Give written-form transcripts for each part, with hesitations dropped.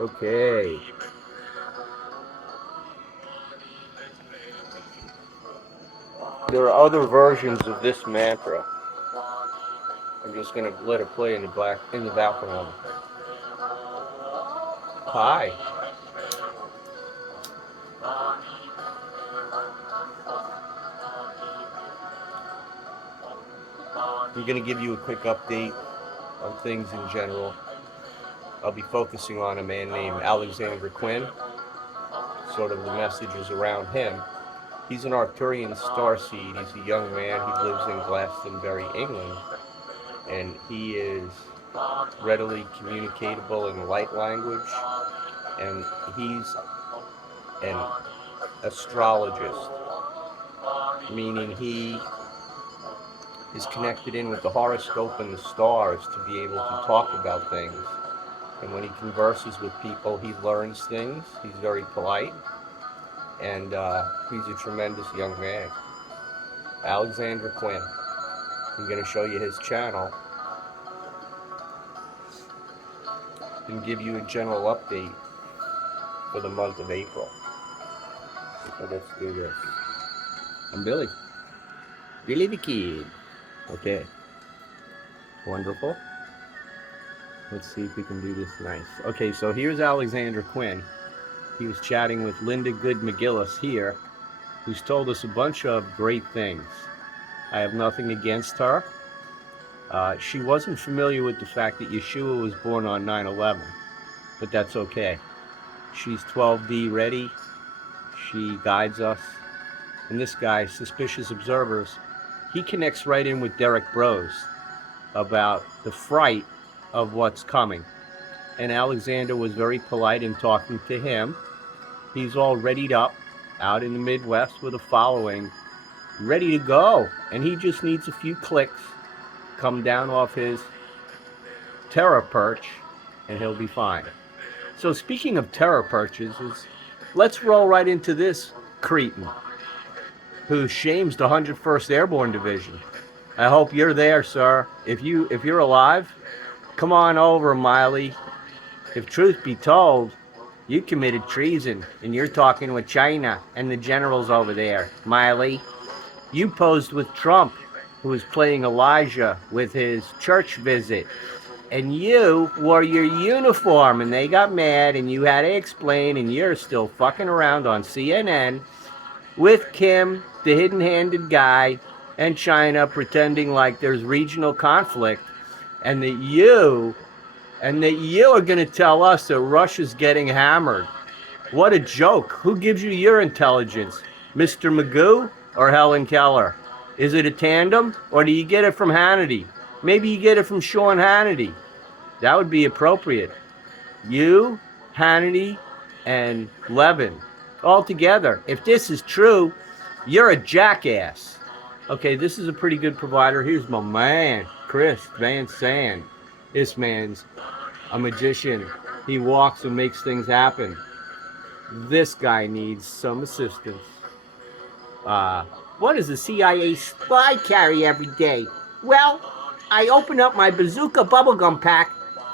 Okay. There are other versions of this mantra. I'm just gonna let it play in the background. Hi. I'm gonna give you a quick update on things in general. I'll be focusing on a man named Alexander Quinn. Sort of the message is around him. He's an Arcturian starseed. He's a young man. He lives in Glastonbury, England. And he is readily communicatable in light language. And he's an astrologist, meaning he is connected in with the horoscope and the stars to be able to talk about things. And when he converses with people, he learns things. He's very polite. And he's a tremendous young man. Alexander Quinn. I'm going to show you his channel and give you a general update for the month of April. So let's do this. I'm Billy. Billy the Kid. Okay. Wonderful. Let's see if we can do this nice. Okay, so here's Alexander Quinn. He was chatting with Linda Good McGillis here, who's told us a bunch of great things. I have nothing against her. She wasn't familiar with the fact that Yeshua was born on 9/11, but that's okay. She's 12D ready. She guides us. And this guy, Suspicious Observers, he connects right in with Derek Rhodes about the fright of what's coming. And Alexander was very polite in talking to him. He's all readied up out in the Midwest with a following, ready to go. And he just needs a few clicks, come down off his terror perch, and he'll be fine. So speaking of terror perches, let's roll right into this cretin who shames the 101st Airborne Division. I hope you're there, sir. If you're alive, come on over, Miley. If truth be told, you committed treason, and you're talking with China and the generals over there, Miley. You posed with Trump, who was playing Elijah with his church visit, and you wore your uniform, and they got mad, and you had to explain, and you're still fucking around on CNN with Kim, the hidden-handed guy, and China pretending like there's regional conflict, and that you are going to tell us that Russia's getting hammered. What a joke. Who gives you your intelligence? Mr. Magoo or Helen Keller? Is it a tandem, or do you get it from Hannity? Maybe you get it from Sean Hannity. That would be appropriate. You, Hannity, and Levin, all together. If this is true, you're a jackass. Okay, this is a pretty good provider. Here's my man, Chris Van Sand. This man's a magician. He walks and makes things happen. This guy needs some assistance. What does the CIA spy carry every day? Well, I open up my Bazooka bubblegum pack,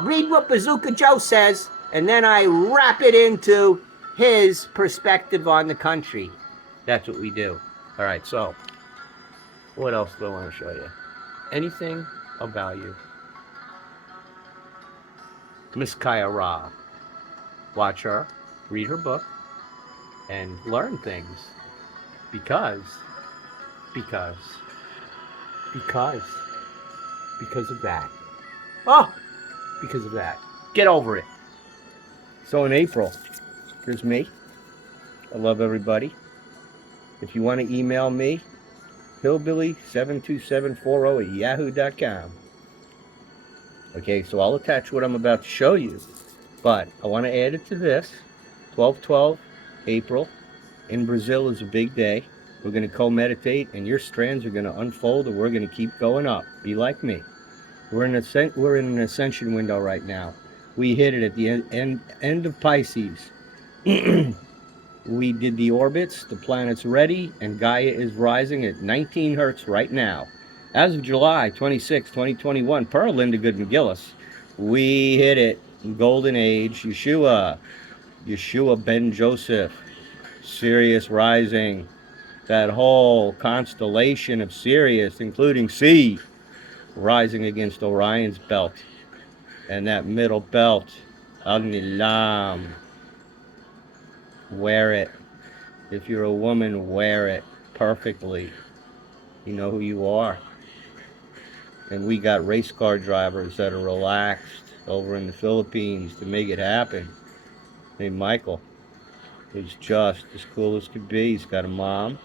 read what Bazooka Joe says, and then I wrap it into his perspective on the country. That's what we do. All right, so what else do I want to show you? Anything of value. Miss Kaya Ra. Watch her, read her book, and learn things. Because of that. Oh, because of that. Get over it. So in April, here's me. I love everybody. If you want to email me, hillbilly72740@yahoo.com. Okay, so I'll attach what I'm about to show you, but I want to add it to this. 12/12, April, in Brazil is a big day. We're going to co-meditate, and your strands are going to unfold, and we're going to keep going up. Be like me. We're in an ascension window right now. We hit it at the end of Pisces. We did the orbits, the planet's ready, and Gaia is rising at 19 hertz right now. As of July 26, 2021, per Linda Good McGillis, we hit it golden age, Yeshua ben Joseph, Sirius rising, that whole constellation of Sirius, including C, rising against Orion's belt, and that middle belt, Agnilam. Wear it. If you're a woman, wear it perfectly. You know who you are. And we got race car drivers that are relaxed over in the Philippines to make it happen. Named Michael. He's just as cool as could be. He's got a mom,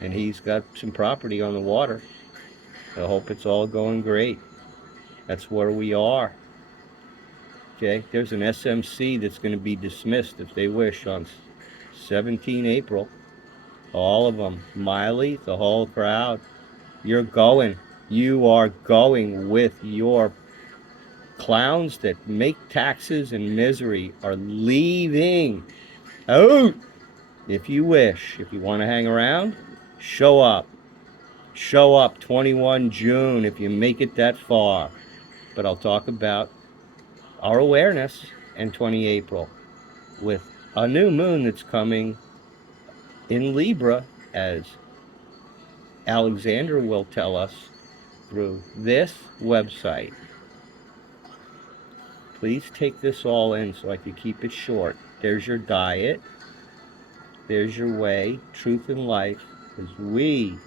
and he's got some property on the water. I hope it's all going great. That's where we are. Okay, there's an SMC that's going to be dismissed if they wish on 17 April. All of them. Miley, the whole crowd. You're going. You are going with your clowns that make taxes and misery are leaving. Out! If you wish, if you want to hang around, show up. Show up 21 June if you make it that far. But I'll talk about our awareness and 20 April with a new moon that's coming in Libra, as Alexander will tell us through this website. Please take this all in so I can keep it short. There's your diet. There's your way, truth and life, as we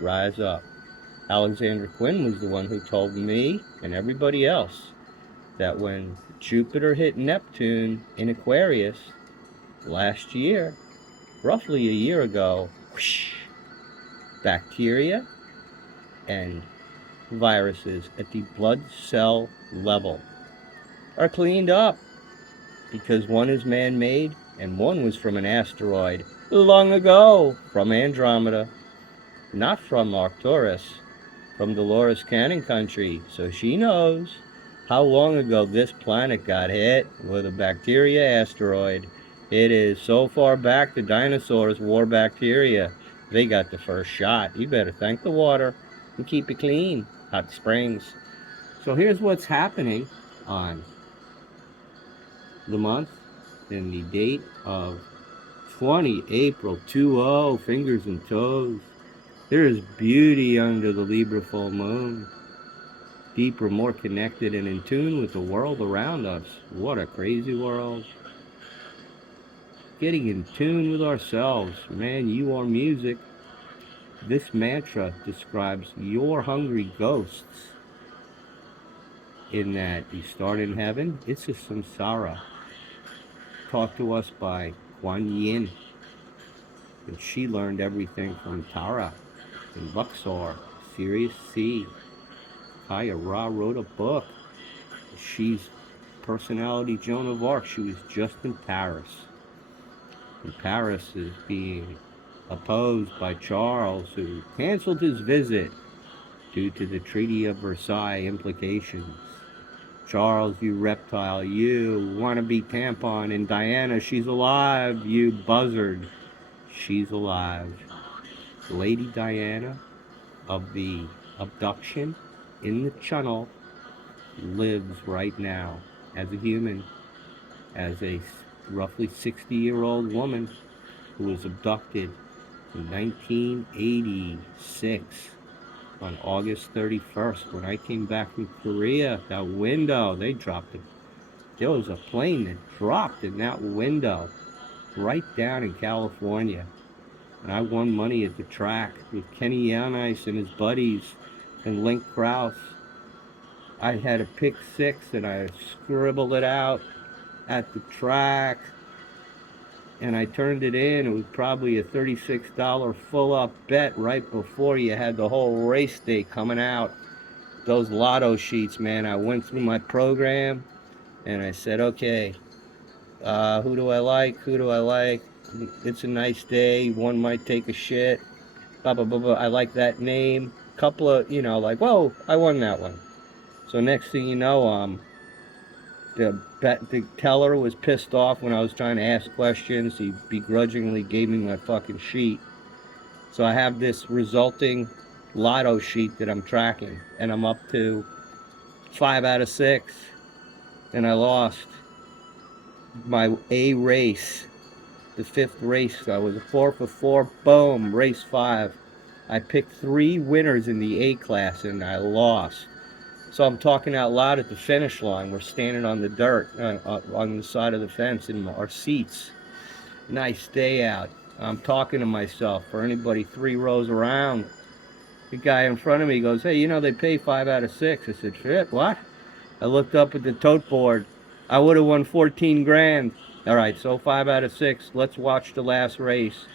rise up. Alexander Quinn was the one who told me and everybody else that when Jupiter hit Neptune in Aquarius last year, roughly a year ago, whoosh, bacteria and viruses at the blood cell level are cleaned up, because one is man-made and one was from an asteroid long ago from Andromeda, not from Arcturus, from Dolores Cannon country. So she knows how long ago this planet got hit with a bacteria asteroid. It is so far back the dinosaurs wore bacteria. They got the first shot. You better thank the water and keep it clean. Hot springs. So here's what's happening on the month and the date of 20 April 20, fingers and toes. There is beauty under the Libra full moon. Deeper, more connected and in tune with the world around us. What a crazy world. Getting in tune with ourselves. Man, you are music. This mantra describes your hungry ghosts. In that you start in heaven, it's a samsara. Taught to us by Kuan Yin. And she learned everything from Tara and Luxor, Sirius C. Kaya Ra wrote a book. She's personality Joan of Arc. She was just in Paris. And Paris is being opposed by Charles, who canceled his visit due to the Treaty of Versailles implications. Charles, you reptile, you wannabe tampon, and Diana, she's alive, you buzzard, she's alive. Lady Diana of the abduction in the channel lives right now as a human, as a roughly 60-year-old woman who was abducted in 1986 on August 31st. When I came back from Korea, that window, they dropped it. There was a plane that dropped in that window right down in California. And I won money at the track with Kenny Yanice and his buddies and Link Krause. I had a pick six and I scribbled it out at the track. And I turned it in. It was probably a $36 full-up bet right before you had the whole race day coming out. Those lotto sheets, man, I went through my program and I said, okay, who do I like? Who do I like? It's a nice day. One might take a shit. Blah, blah, blah, blah. I like that name. Couple of, like, whoa, I won that one. So next thing you know, the teller was pissed off when I was trying to ask questions. He begrudgingly gave me my fucking sheet. So I have this resulting lotto sheet that I'm tracking, and I'm up to 5 out of 6. and I lost my A race, the 5th race. I was a 4 for 4, boom, race 5. I picked 3 winners in the A class, and I lost. So I'm talking out loud at the finish line. We're standing on the dirt, on the side of the fence in our seats. Nice day out. I'm talking to myself. For anybody 3 rows around, the guy in front of me goes, "Hey, you know they pay 5 out of 6." I said, "Shit, what?" I looked up at the tote board. I would have won 14 grand. All right, so 5 out of 6. Let's watch the last race.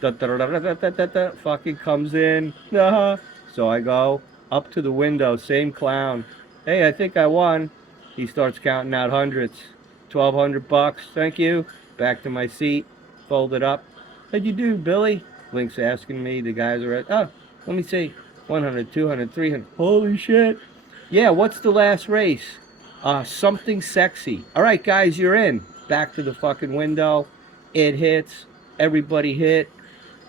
Fucking comes in. So I go up to the window, same clown. "Hey, I think I won." He starts counting out hundreds. $1,200. Thank you. Back to my seat. Folded up. "How'd you do, Billy?" Link's asking me. The guys are at, "Oh, let me see. 100, 200, 300. Holy shit. Yeah, what's the last race? Something sexy. All right, guys, you're in. Back to the fucking window. It hits. Everybody hit.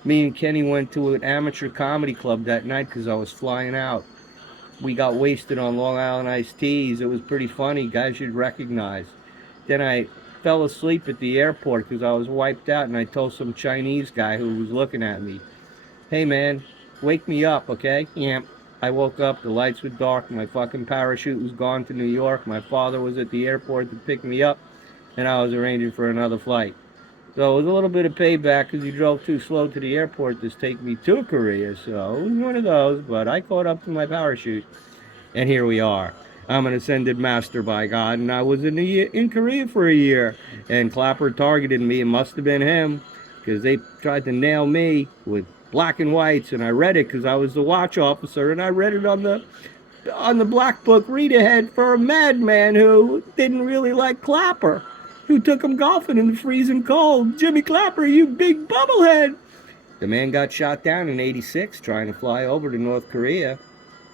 Me and Kenny went to an amateur comedy club that night because I was flying out. We got wasted on Long Island iced teas. It was pretty funny. Guys you'd recognize. Then I fell asleep at the airport because I was wiped out, and I told some Chinese guy who was looking at me, "Hey, man, wake me up, okay?" Yeah. I woke up, the lights were dark, my fucking parachute was gone to New York, my father was at the airport to pick me up, and I was arranging for another flight. So it was a little bit of payback because he drove too slow to the airport to take me to Korea, so it was one of those, but I caught up to my parachute, and here we are. I'm an ascended master, by God, and I was in Korea for a year, and Clapper targeted me. It must have been him, because they tried to nail me with black and whites, and I read it because I was the watch officer, and I read it on the black book read ahead for a madman who didn't really like Clapper, who took him golfing in the freezing cold. "Jimmy Clapper, you big bubblehead." The man got shot down in '86 trying to fly over to North Korea.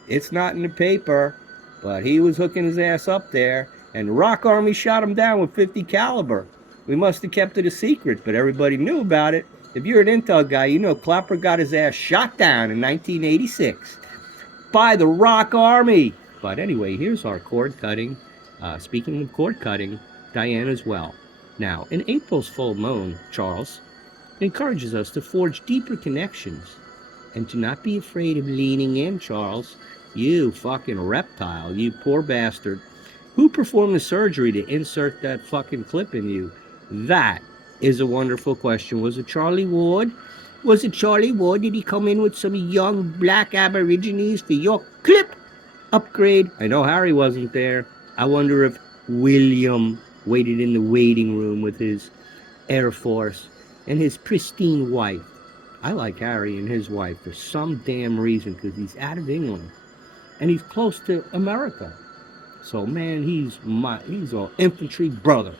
It's not in the paper, but he was hooking his ass up there, and the Rock Army shot him down with 50 caliber. We must have kept it a secret, but everybody knew about it. If you're an intel guy, you know Clapper got his ass shot down in 1986 by the Rock Army. But anyway, here's our cord cutting. Speaking of cord cutting, Diane as well. Now, in April's full moon, Charles encourages us to forge deeper connections and to not be afraid of leaning in, Charles. You fucking reptile, you poor bastard. Who performed the surgery to insert that fucking clip in you? That is a wonderful question. Was it Charlie Ward? Was it Charlie Ward? Did he come in with some young black aborigines for your clip upgrade? I know Harry wasn't there. I wonder if William waited in the waiting room with his Air Force and his pristine wife. I like Harry and his wife for some damn reason because he's out of England and he's close to America. So man, he's an infantry brother.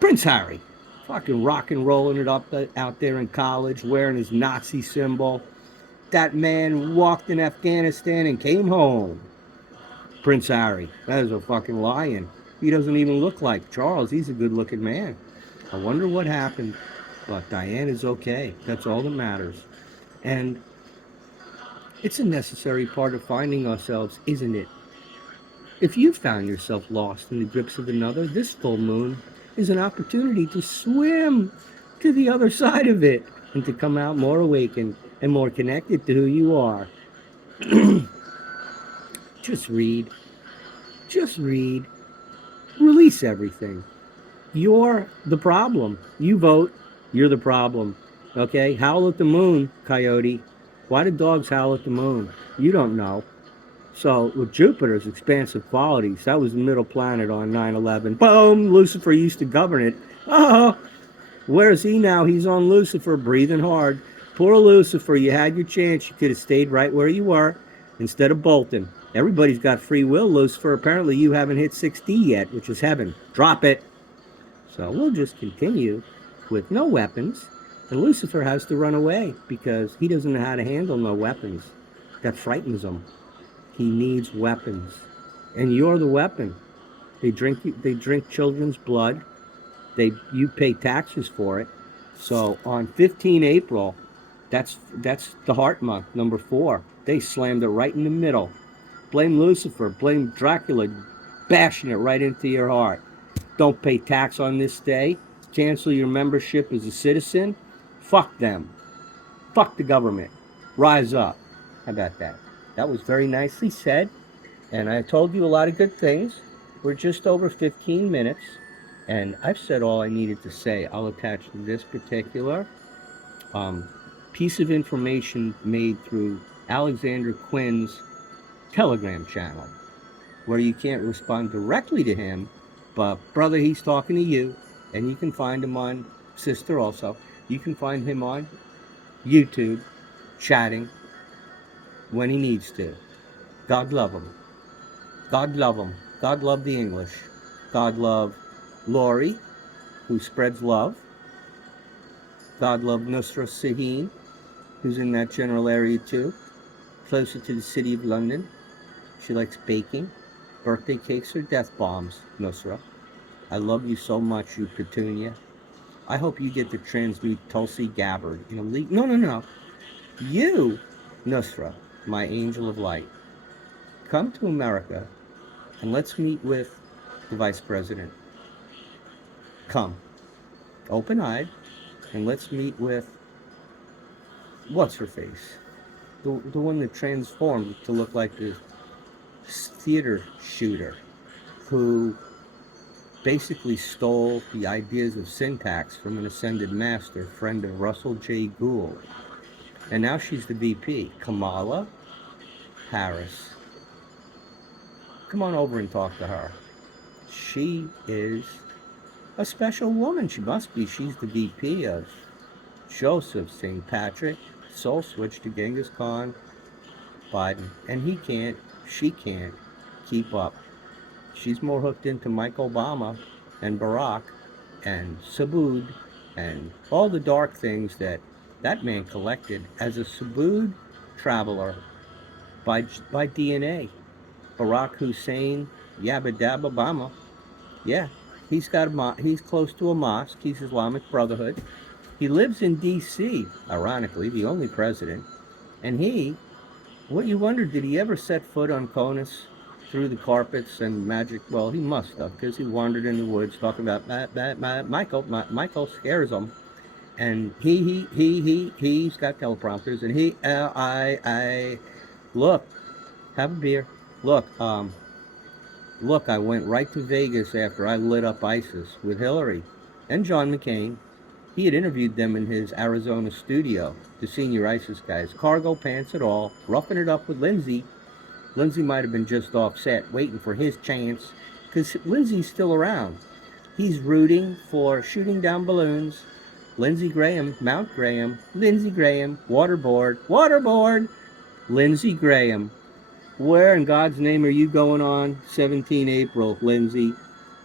Prince Harry, fucking rock and rolling it up out there in college, wearing his Nazi symbol. That man walked in Afghanistan and came home. Prince Harry, that is a fucking lion. He doesn't even look like Charles. He's a good-looking man. I wonder what happened, but Diane is okay. That's all that matters. And it's a necessary part of finding ourselves, isn't it? If you found yourself lost in the grips of another, this full moon is an opportunity to swim to the other side of it and to come out more awakened and more connected to who you are. Just read. Just read. Release everything. You're the problem. You vote, you're the problem. Okay? Howl at the moon, coyote. Why do dogs howl at the moon? You don't know. So, with Jupiter's expansive qualities, that was the middle planet on 9/11. Boom! Lucifer used to govern it. Oh! Where's he now? He's on Lucifer, breathing hard. Poor Lucifer, you had your chance. You could have stayed right where you were instead of bolting. Everybody's got free will, Lucifer. Apparently you haven't hit 6D yet, which is heaven. Drop it. So we'll just continue with no weapons. And Lucifer has to run away because he doesn't know how to handle no weapons. That frightens him. He needs weapons. And you're the weapon. They drink children's blood. You pay taxes for it. So on 15 April, that's the heart month, number 4. They slammed it right in the middle. Blame Lucifer, blame Dracula, bashing it right into your heart. Don't pay tax on this day. Cancel your membership as a citizen. Fuck them. Fuck the government. Rise up. How about that? That was very nicely said. And I told you a lot of good things. We're just over 15 minutes. And I've said all I needed to say. I'll attach this particular piece of information made through Alexander Quinn's Telegram channel, where you can't respond directly to him, but brother, he's talking to you, and you can find him on, sister also, you can find him on YouTube, chatting when he needs to. God love him. God love him. God love the English. God love Lori, who spreads love. God love Nusra Sahin, who's in that general area too, closer to the city of London. She likes baking, birthday cakes, or death bombs, Nusra. I love you so much, you petunia. I hope you get to transmute Tulsi Gabbard in a league. No. You, Nusra, my angel of light, come to America and let's meet with the vice president. Come, open-eyed, and let's meet with, what's her face? The one that transformed to look like the theater shooter who basically stole the ideas of syntax from an ascended master, friend of Russell J. Gould. And now she's the VP, Kamala Harris. Come on over and talk to her. She is a special woman. She must be. She's the VP of Joseph St. Patrick, soul switch to Genghis Khan, Biden. And she can't keep up. She's more hooked into Mike Obama and Barack and Sabood and all the dark things that man collected as a Sabood traveler by DNA. Barack Hussein Yabba Dabba Obama. Yeah, he's close to a mosque. He's Islamic Brotherhood. He lives in D.C., ironically, the only president. And what you wonder, did he ever set foot on Conus through the carpets and magic? Well, he must have, because he wandered in the woods talking about Michael scares him. And he's got teleprompters, and look, have a beer. Look, I went right to Vegas after I lit up ISIS with Hillary and John McCain. He had interviewed them in his Arizona studio, the senior ISIS guys. Cargo pants and all, roughing it up with Lindsey. Lindsey might have been just offset, waiting for his chance, because Lindsey's still around. He's rooting for shooting down balloons. Lindsey Graham, Mount Graham, Lindsey Graham, waterboard, Lindsey Graham. Where in God's name are you going on 17 April, Lindsey?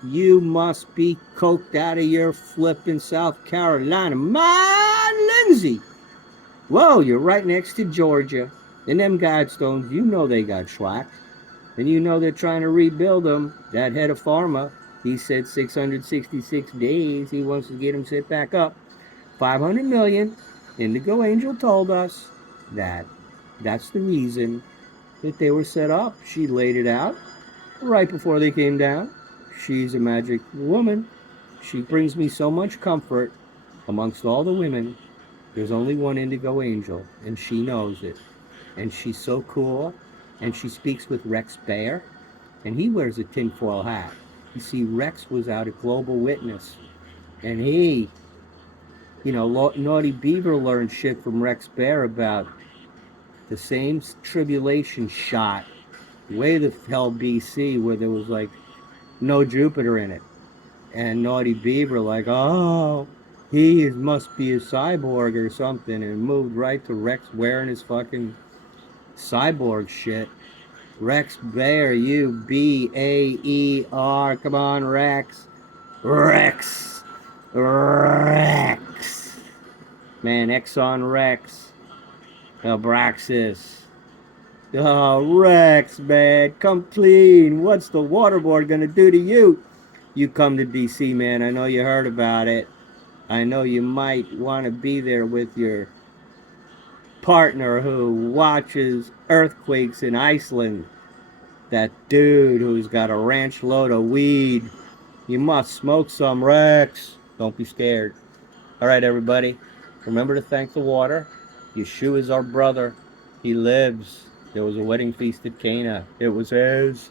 You must be coked out of your flip in South Carolina. My Lindsey! Whoa, you're right next to Georgia. And them Guidestones, you know they got schwacked. And you know they're trying to rebuild them. That head of pharma, he said 666 days. He wants to get them set back up. 500 million. Indigo Angel told us that that's the reason that they were set up. She laid it out right before they came down. She's a magic woman. She brings me so much comfort amongst all the women. There's only one Indigo Angel, and she knows it. And she's so cool. And she speaks with Rex Baer, and he wears a tinfoil hat. You see, Rex was out at Global Witness, and Naughty Beaver learned shit from Rex Baer about the same tribulation shot way the hell BC, where there was like no Jupiter in it. And Naughty Beaver like, oh, he must be a cyborg or something, and moved right to Rex wearing his fucking cyborg shit. Rex Baer, U-B-A-E-R. Come on, Rex. Rex. Man, Exxon Rex. Abraxas. Oh, Rex, man. Come clean. What's the waterboard gonna do to you? You come to D.C., man. I know you heard about it. I know you might want to be there with your partner who watches earthquakes in Iceland. that dude who's got a ranch load of weed. You must smoke some, Rex. Don't be scared. All right, everybody. Remember to thank the water. Yeshua is our brother. He lives. There was a wedding feast at Cana. It was his.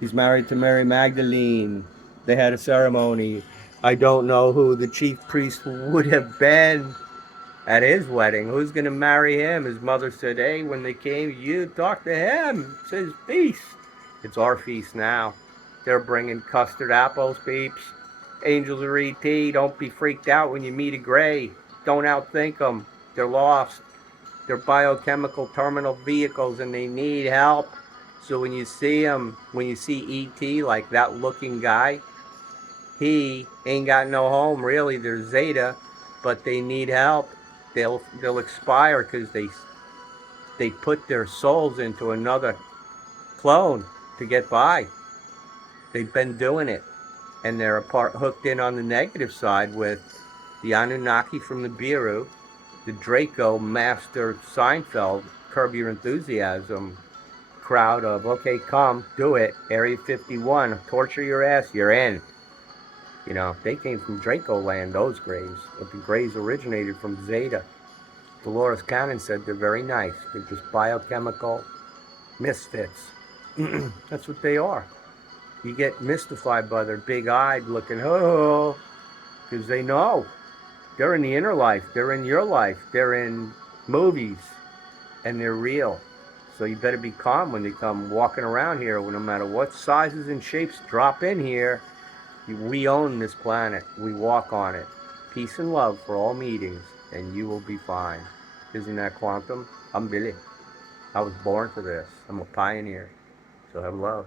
He's married to Mary Magdalene. They had a ceremony. I don't know who the chief priest would have been at his wedding. Who's going to marry him? His mother said, hey, when they came, you talk to him. It's his feast. It's our feast now. They're bringing custard apples, peeps. Angels are ET. Don't be freaked out when you meet a gray. Don't outthink them. They're lost. They're biochemical terminal vehicles and they need help. So when you see them, when you see ET, like that looking guy, he ain't got no home really. They're Zeta, but they need help. They'll expire because they put their souls into another clone to get by. They've been doing it, and they're hooked in on the negative side with the Anunnaki from the Biru, the Draco Master Seinfeld, Curb Your Enthusiasm crowd of, okay, come, do it, Area 51, torture your ass, you're in. You know, they came from Draco land, those Greys, but the Greys originated from Zeta. Dolores Cannon said they're very nice. They're just biochemical misfits. That's what they are. You get mystified by their big-eyed looking, oh, because they know. They're in the inner life. They're in your life. They're in movies, and they're real. So you better be calm when they come walking around here. No matter what sizes and shapes drop in here, we own this planet. We walk on it. Peace and love for all meetings, and you will be fine. Isn't that quantum? I'm Billy. I was born for this. I'm a pioneer. So have love.